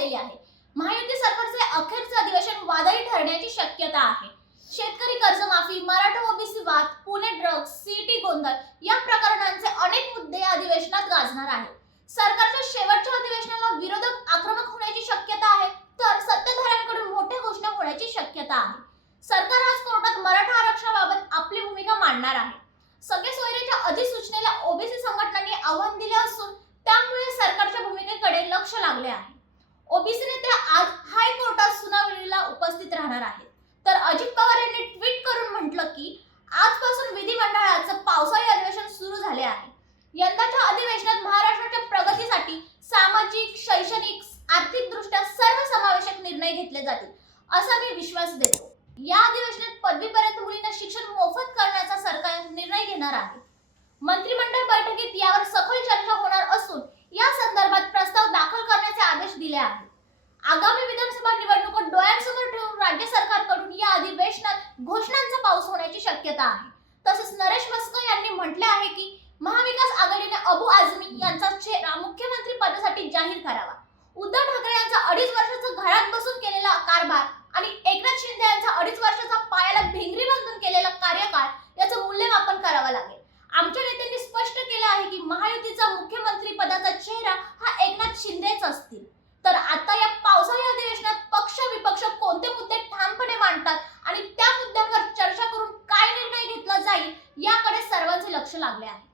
झालेली आहे. महायुती सरकारचे अखेरचे अधिवेशन वादळी ठरण्याची शक्यता आहे. शेतकरी कर्जमाफी मराठा ओबीसी वाद पुणे ड्रग्ज सीटी गोंधळ या प्रकरणांचे अनेक मुद्दे या अधिवेशनात गाजणार आहेत. सरकारच्या शेवटच्या अधिवेशनाला विरोधक आक्रमक होण्याची शक्यता आहे तर सत्ताधाऱ्यांकडून मोठ्या घोषणा होण्याची शक्यता आहे. सरकार आज कोर्टात मराठा आरक्षणाबाबत आपली भूमिका मांडणार आहे. सगळे सोयरेच्या अधिसूचनेला ओबीसी संघटनांनी आव्हान दिले असून त्यामुळे सरकारच्या भूमिकेकडे लक्ष लागले आहे. ओबीसी नेते आज हायकोर्टात सुनावणीला उपस्थित राहणार आहेत. तर अजित पवार यांनी ट्विट करून म्हटलं की आजपासून विधिमंडळाचं पावसाळी अधिवेशन सुरू झाले आहे. यंदाच्या अधिवेशनात महाराष्ट्राच्या प्रगतीसाठी सामाजिक शैक्षणिक आर्थिक दृष्ट्या सर्वसमावेशक निर्णय घेतले जातील असा मी विश्वास देतो. या अधिवेशनात पदवीपर्यंत मुलींना शिक्षण मोफत करण्याचा सरकार निर्णय घेणार आहे. मंत्रिमंडळ बैठकीत यावर दिल्या आहेत आगामी विधानसभा निवडणुका डोळ्यांसमोर ठेवून राज्य सरकारकडून या अधिवेशनात घोषणांचा पाऊस होण्याची शक्यता आहे. तसेच नरेश मस्क यांनी म्हटले आहे की महाविकास आघाडीने अबू आझमी यांचा चेहरा मुख्यमंत्री पदासाठी जाहीर करावा. उद्धव ठाकरे यांचा अडीच वर्षाचा घरात बसून केलेला कारभार वर्ष लागले आहे.